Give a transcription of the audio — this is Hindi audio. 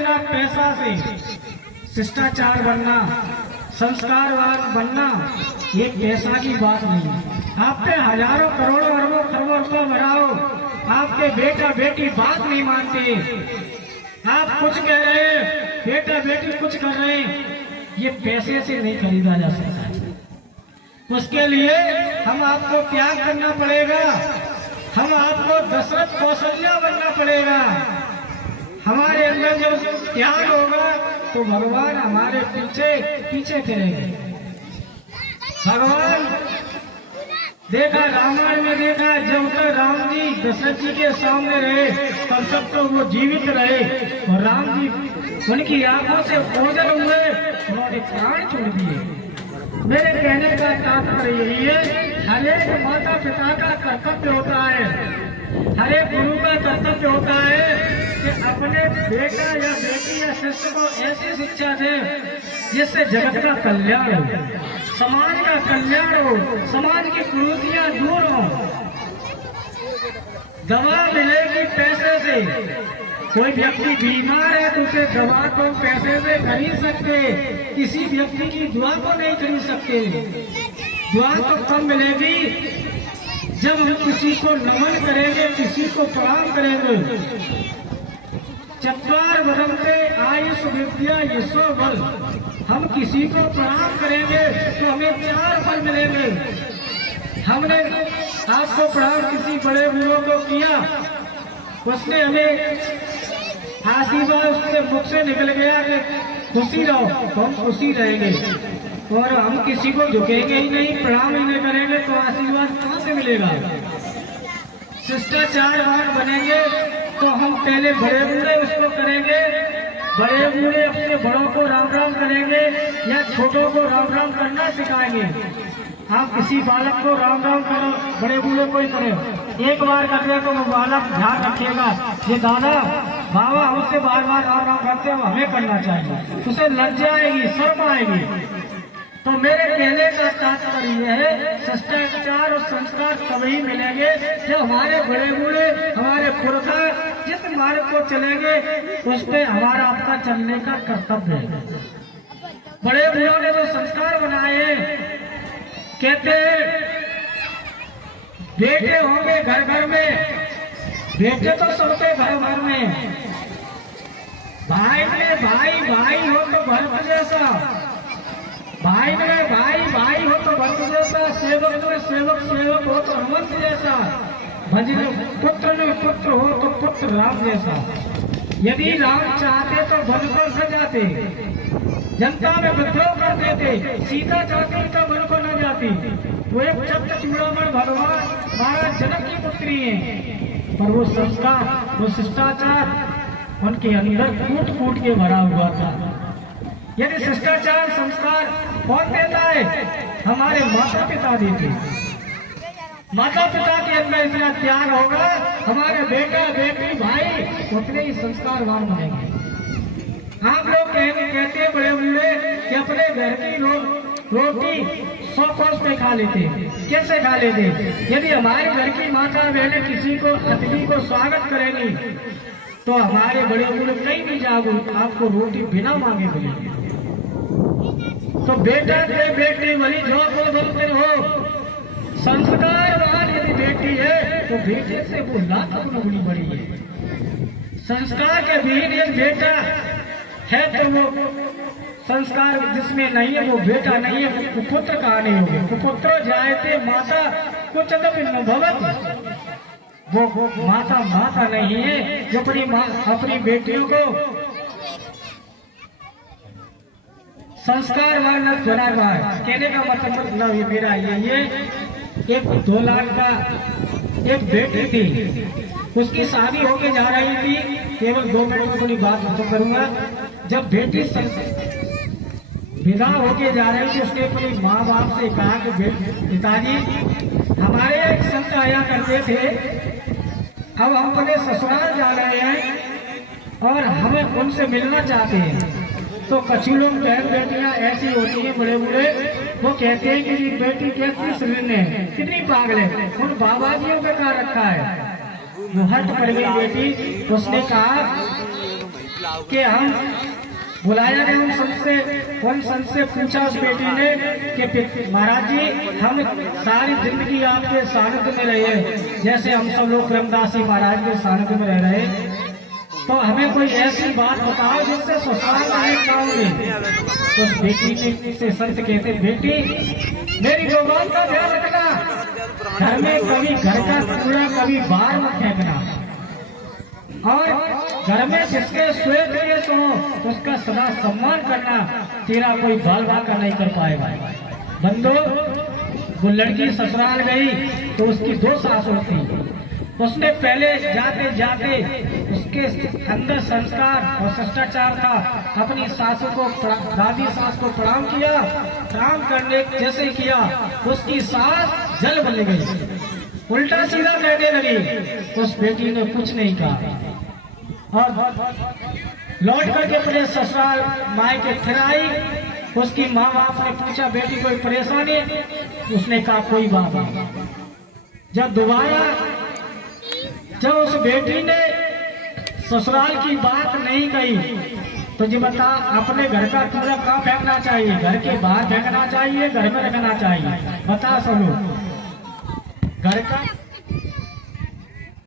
लेना पैसा से। शिष्टाचार बनना, संस्कारवान बनना ये पैसा की बात नहीं। आप पे हजारों करोड़ों अरबों खरबों रुपये बढ़ाओ, आपके बेटा बेटी बात नहीं मानते। आप कुछ कह रहे हैं, बेटा बेटी कुछ कर रहे हैं, ये पैसे से नहीं खरीदा जा सकता। उसके लिए हम आपको त्याग करना पड़ेगा, हम आपको दशरथ कौशल्या बनना पड़ेगा। हमारे अंदर जब त्याग होगा तो भगवान हमारे पीछे पीछे करेंगे। भगवान देखा, रामायण में देखा, जब तक राम जी दशरथ जी के सामने रहे तब तक तो वो जीवित रहे, और राम जी उनकी आंखों से ओझल हुए, उन्होंने प्राण छोड़ दिए। मेरे कहने का तात्पर्य यही है, हर एक माता पिता का कर्तव्य होता है, हर एक गुरु का कर्तव्य होता है कि अपने बेटा या बेटी या शिष्य को ऐसी शिक्षा दे जिससे जगत का कल्याण हो, समाज का कल्याण हो, समाज की कुरीतियां दूर हो। दवा मिलेगी पैसे से, कोई व्यक्ति बीमार है तो उसे दवा को पैसे से खरीद सकते, किसी व्यक्ति की दुआ को नहीं खरीद सकते। दुआ तो कब मिलेगी जब हम किसी को नमन करेंगे, किसी को प्रणाम करेंगे। चत्वार बदलते आयुष विद्या यशो बल, हम किसी को प्रणाम करेंगे तो हमें 4 फल मिलेंगे। हमने आपको प्रणाम किसी बड़े बुजुर्ग को किया, उसने हमें आशीर्वाद उसके मुख से निकल गया कि खुशी रहो, तो हम खुशी रहेंगे। और हम किसी को झुकेंगे ही नहीं, प्रणाम ही नहीं करेंगे तो आशीर्वाद कहाँ से मिलेगा। शिष्टाचारवान बनेंगे तो हम पहले बड़े बूढ़े उसको करेंगे, बड़े बूढ़े अपने बड़ों को राम राम करेंगे या छोटों को राम राम करना सिखाएंगे। आप किसी बालक को राम राम करो, बड़े बूढ़े को ही करें। एक बार करते तो वो बालक ध्यान रखिएगा, ये दादा बाबा हमसे बार बार राम राम करते हो, हमें करना चाहिए, उसे लज्जा आएगी, शर्म आएगी। तो मेरे कहने का तात्पर्य है, शिष्टाचार और संस्कार तभी मिलेंगे जब हमारे बड़े बूढ़े, हमारे पुरखा जिस मार्ग को चलेंगे उस पे हमारा आपका चलने का कर्तव्य है। बड़े बूढ़ों ने जो संस्कार बनाए, कहते बेटे होंगे घर घर में, बेटे तो सबके घर घर में, भाई में भाई भाई हो तो भरत जैसा, भाई में भाई भाई हो तो भक्त जैसा, सेवक में सेवक सेवक हो तो हनुमंत जैसा, भजन पुत्र में पुत्र हो तो पुत्र राम जैसा। यदि राम चाहते तो वन पर न जाते, जनता में विद्रोह कर देते, सीता चाहती तो वन को न जाती। वो एक चक्र चूड़ामण भगवान महाराज जनक की पुत्री है, पर वो संस्कार, वो शिष्टाचार उनके अंदर कूट कूट के भरा हुआ था। यदि शिष्टाचार संस्कार कौन देता है? हमारे माता पिता देते। माता पिता के अंदर इतना त्याग होगा, हमारे बेटा बेटी भाई उतने ही संस्कारवान बनेंगे। आप लोग कहते हैं बड़े बूढ़े कि अपने घर की रोटी 100 कोस पे खा लेते, कैसे खा लेते? यदि हमारे घर की माता बहनें किसी को अतिथि को स्वागत करेंगी तो हमारे बड़े बूढ़े कहीं भी जाओ आपको रोटी बिना मांगे मिलेगी। तो बेटा के बेटी वाली जो बोलते हो, संस्कारवान यदि बेटी है तो बेटे से वो लाख गुनी बड़ी है। संस्कार के विहीन एक बेटा है तो वो संस्कार जिसमें नहीं है वो बेटा नहीं है, कुपुत्र कहा नहीं होगा। कुपुत्रो जायते माता कुछ न भवत, वो माता माता नहीं है जो अपनी बेटियों को संस्कारवान बना हुआ है। कहने का मतलब ये मेरा यही है, एक 2 लाख का एक बेटी थी, उसकी शादी होके जा रही थी। केवल 2 मिनट में अपनी बात खत्म करूंगा। जब बेटी विदा होके जा रही थी, उसने अपनी माँ बाप से कहा कि पिताजी हमारे एक संत आया करते थे, अब हम अपने ससुराल जा रहे हैं और हमें उनसे मिलना चाहते हैं। तो कछु लोग बहन बेटियां ऐसी होती हैं, बड़े बूढ़े वो कहते हैं कि बेटी कैसी सुनने है, कितनी पागल है, उन बाबा जियों पे कहा रखा है। वो हट पड़ गई बेटी, उसने कहा कि हम बुलाया गया उन संत से पूछा उस बेटी ने कि महाराज जी हम सारी जिंदगी आपके सानिध्य में रहे, जैसे हम सब लोग प्रेमदास जी महाराज के सानिध्य में रह रहे, तो हमें कोई ऐसी बात बताओ जिससे ससुराल नहीं पाओगे। तो उस बेटी से संत कहते बेटी मेरी दो बात का ध्यान रखना, घर में कभी घर का कूड़ा कभी बाहर मत फेंकना, और घर में जिसके श्वेत ये सुनो उसका सदा सम्मान करना, तेरा कोई बाल बाका नहीं कर पाएगा। बंदो वो लड़की ससुराल गई तो उसकी दो सासुर थी, उसने पहले जाते जाते उसके अंदर संस्कार और शिष्टाचार था, अपनी सासू को दादी सास को प्रणाम किया, प्रणाम करने जैसे किया उसकी सास जल बन गई, उल्टा सीधा कहने लगी। उस बेटी ने कुछ नहीं कहा और लौट करके अपने ससुराल मायके फिर आई। उसकी माँ बाप ने पूछा बेटी कोई परेशानी, उसने कहा कोई बात नहीं। जब दोबारा जब उस बेटी ने ससुराल की बात नहीं कही तो जी बता अपने घर का कूड़ा कहाँ फेंकना चाहिए, घर के बाहर फेंकना चाहिए, घर में रखना चाहिए, बता सब लोग घर का